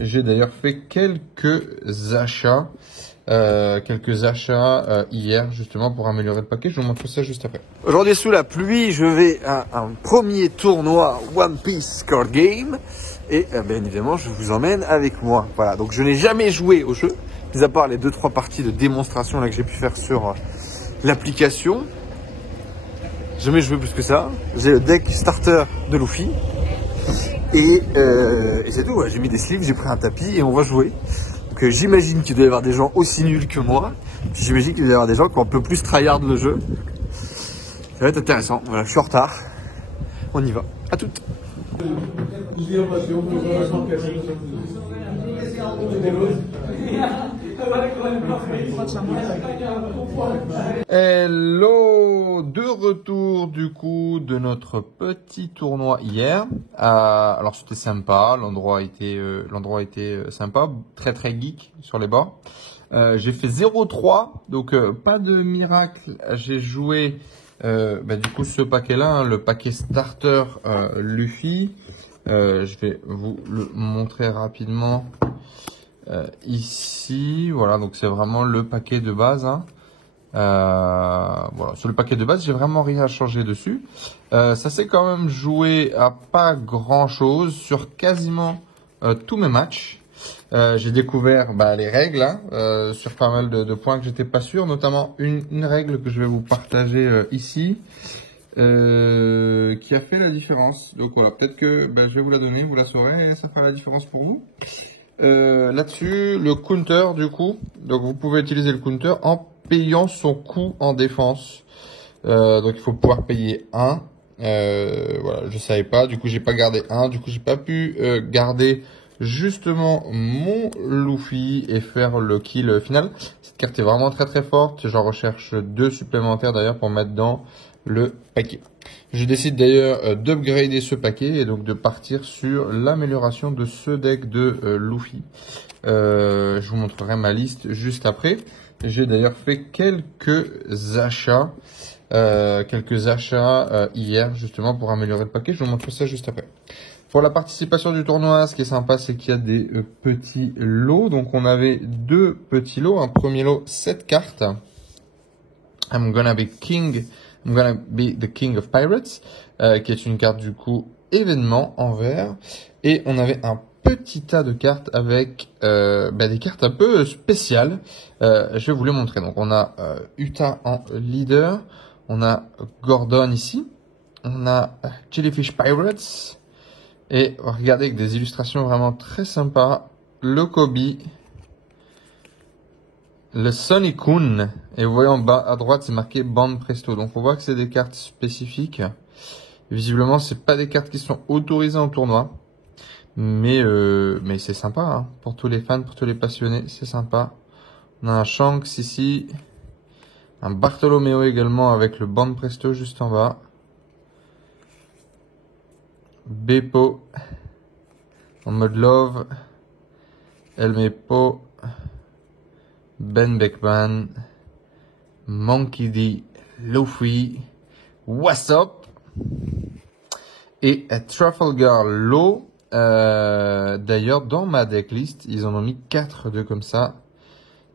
J'ai d'ailleurs fait quelques achats hier justement pour améliorer le paquet. Je vous montre ça juste après. Aujourd'hui sous la pluie, je vais à un premier tournoi One Piece Card Game et bien évidemment je vous emmène avec moi. Voilà, donc je n'ai jamais joué au jeu, mis à part les 2-3 parties de démonstration là que j'ai pu faire sur l'application. Jamais joué plus que ça. J'ai le deck starter de Luffy et c'est tout. Ouais. J'ai mis des sleeves, j'ai pris un tapis et on va jouer. Donc j'imagine qu'il doit y avoir des gens aussi nuls que moi. Puis j'imagine qu'il doit y avoir des gens qui ont un peu plus tryhard le jeu. Ça va être intéressant. Voilà, je suis en retard. On y va. À toutes. Hello, de retour du coup de notre petit tournoi hier. Alors c'était sympa, l'endroit était sympa, très geek sur les bords. J'ai fait 0-3, donc pas de miracle. J'ai joué du coup ce paquet-là, hein, le paquet starter Luffy. Je vais vous le montrer rapidement ici. Voilà, donc c'est vraiment le paquet de base. Hein. Voilà, sur le paquet de base, j'ai vraiment rien à changer dessus. Ça s'est quand même joué à pas grand chose sur quasiment tous mes matchs. J'ai découvert les règles hein, sur pas mal de points que j'étais pas sûr, notamment une règle que je vais vous partager ici, qui a fait la différence. Donc voilà, peut-être que je vais vous la donner, vous la saurez et ça fera la différence pour vous. Là-dessus, le counter du coup, donc vous pouvez utiliser le counter en payant son coût en défense. Donc il faut pouvoir payer 1. Voilà, je savais pas, du coup j'ai pas gardé 1, du coup j'ai pas pu garder justement mon Luffy et faire le kill final. Cette carte est vraiment très forte, j'en recherche 2 supplémentaires d'ailleurs pour mettre dans le paquet. Je décide d'ailleurs d'upgrader ce paquet et donc de partir sur l'amélioration de ce deck de Luffy. Je vous montrerai ma liste juste après. J'ai d'ailleurs fait quelques achats hier justement pour améliorer le paquet. Je vous montre ça juste après. Pour la participation du tournoi, ce qui est sympa, c'est qu'il y a des petits lots. Donc on avait 2 petits lots. Un premier lot, 7 cartes. I'm gonna be the king of pirates, qui est une carte du coup événement en vert. Et on avait un petit tas de cartes avec des cartes un peu spéciales. Je vais vous les montrer. Donc on a Uta en leader, on a Gordon ici, on a Jellyfish Pirates et regardez avec des illustrations vraiment très sympas, le Kobe, le Sonic-kun et vous voyez en bas à droite c'est marqué Band Presto. Donc on voit que c'est des cartes spécifiques. Visiblement c'est pas des cartes qui sont autorisées en tournoi. Mais c'est sympa, hein. Pour tous les fans, pour tous les passionnés, c'est sympa. On a un Shanks ici, un Bartholoméo également avec le Band Presto juste en bas. Beppo en mode love, Elmepo, Ben Beckman, Monkey D, Luffy, What's Up et Trafalgar Law. D'ailleurs dans ma decklist ils en ont mis 4 de comme ça,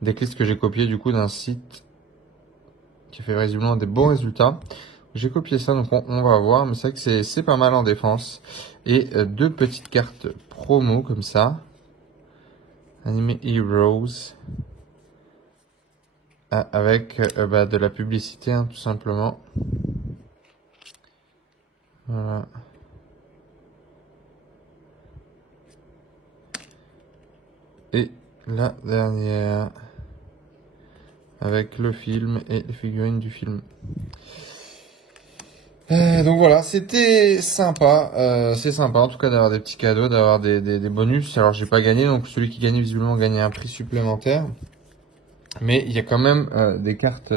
decklist que j'ai copié du coup d'un site qui fait visiblement des bons résultats. J'ai copié ça donc on va voir, mais c'est vrai que c'est pas mal en défense. Et 2 petites cartes promo comme ça, Anime Heroes, avec de la publicité hein, tout simplement. Voilà. Et la dernière avec le film et les figurines du film. Donc voilà, c'était sympa. C'est sympa en tout cas d'avoir des petits cadeaux, d'avoir des bonus. Alors j'ai pas gagné, donc celui qui gagnait visiblement gagnait un prix supplémentaire. Mais il y a quand même des cartes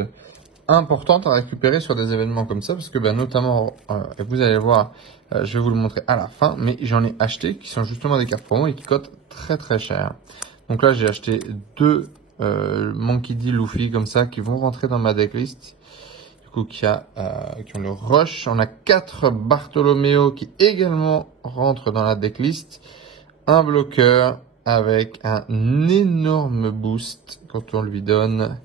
importantes à récupérer sur des événements comme ça. Parce que notamment, et vous allez voir, je vais vous le montrer à la fin. Mais j'en ai acheté qui sont justement des cartes promo et qui cotent très cher. Donc là j'ai acheté 2 Monkey D Luffy comme ça qui vont rentrer dans ma decklist. Du coup qui ont le rush. On a 4 Bartholoméo qui également rentrent dans la decklist. Un bloqueur, avec un énorme boost quand on lui donne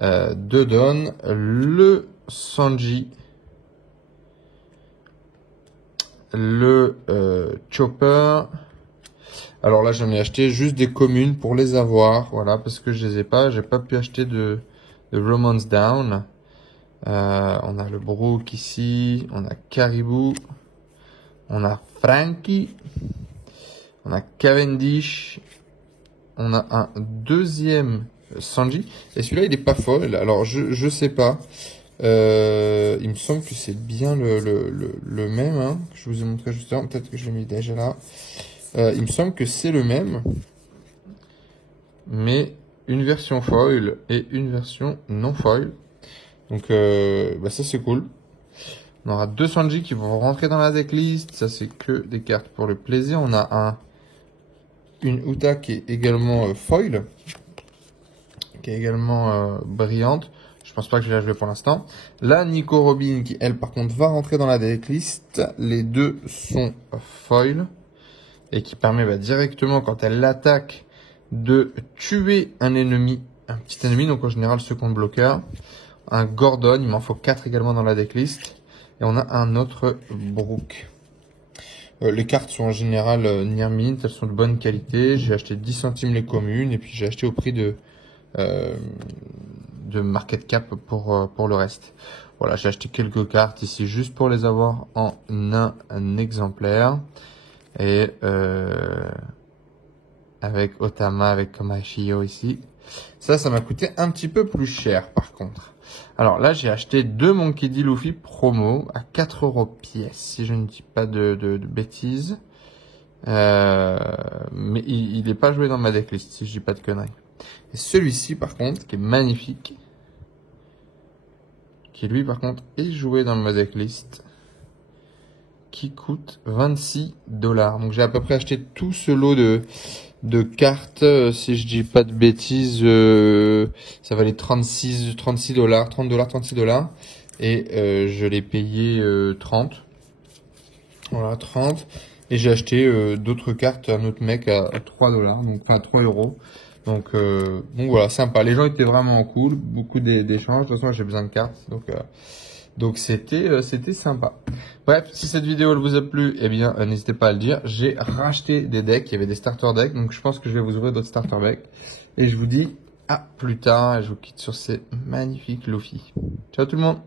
2 dons. Le Sanji, le Chopper. Alors là, j'en ai acheté juste des communes pour les avoir, voilà, parce que je les ai pas. J'ai pas pu acheter de Romance Down. On a le Brook ici, on a Caribou, on a Frankie, on a Cavendish, on a un deuxième Sanji. Et celui-là, il est pas foil. Alors, je sais pas. Il me semble que c'est bien le même, hein, que je vous ai montré juste avant. Peut-être que je l'ai mis déjà là. Il me semble que c'est le même, mais une version foil et une version non foil. Donc ça c'est cool. On aura 2 Sanji qui vont rentrer dans la decklist. Ça c'est que des cartes pour le plaisir. On a une Uta qui est également foil, qui est également brillante. Je pense pas que je vais la jouer pour l'instant. La Nico Robin qui elle par contre va rentrer dans la decklist. Les deux sont foil. Et qui permet directement, quand elle l'attaque, de tuer un ennemi, un petit ennemi, donc en général ce compte bloqueur. Un Gordon, il m'en faut 4 également dans la decklist. Et on a un autre Brook. Les cartes sont en général near mint, elles sont de bonne qualité. J'ai acheté 10 centimes les communes, et puis j'ai acheté au prix de market cap pour le reste. Voilà, j'ai acheté quelques cartes ici juste pour les avoir en un exemplaire. Et avec Otama, avec Komashio ici. Ça m'a coûté un petit peu plus cher par contre. Alors là, j'ai acheté 2 Monkey D. Luffy promo à 4 € pièce, si je ne dis pas de bêtises. Mais il n'est pas joué dans ma decklist, si je dis pas de conneries. Et celui-ci par contre, qui est magnifique, qui lui par contre est joué dans ma decklist, qui coûte 26 $. Donc j'ai à peu près acheté tout ce lot de cartes, si je dis pas de bêtises, ça valait 36 $, 30 $, 36 $. Et je l'ai payé 30. Voilà, 30. Et j'ai acheté d'autres cartes, un autre mec à 3 $, donc enfin 3 €. Donc voilà, sympa. Les gens étaient vraiment cool, beaucoup d'échanges. De toute façon, j'ai besoin de cartes, donc c'était sympa. Bref, si cette vidéo elle vous a plu, eh bien n'hésitez pas à le dire. J'ai racheté des decks, il y avait des starter decks, donc je pense que je vais vous ouvrir d'autres starter decks. Et je vous dis à plus tard, et je vous quitte sur ces magnifiques Luffy. Ciao tout le monde.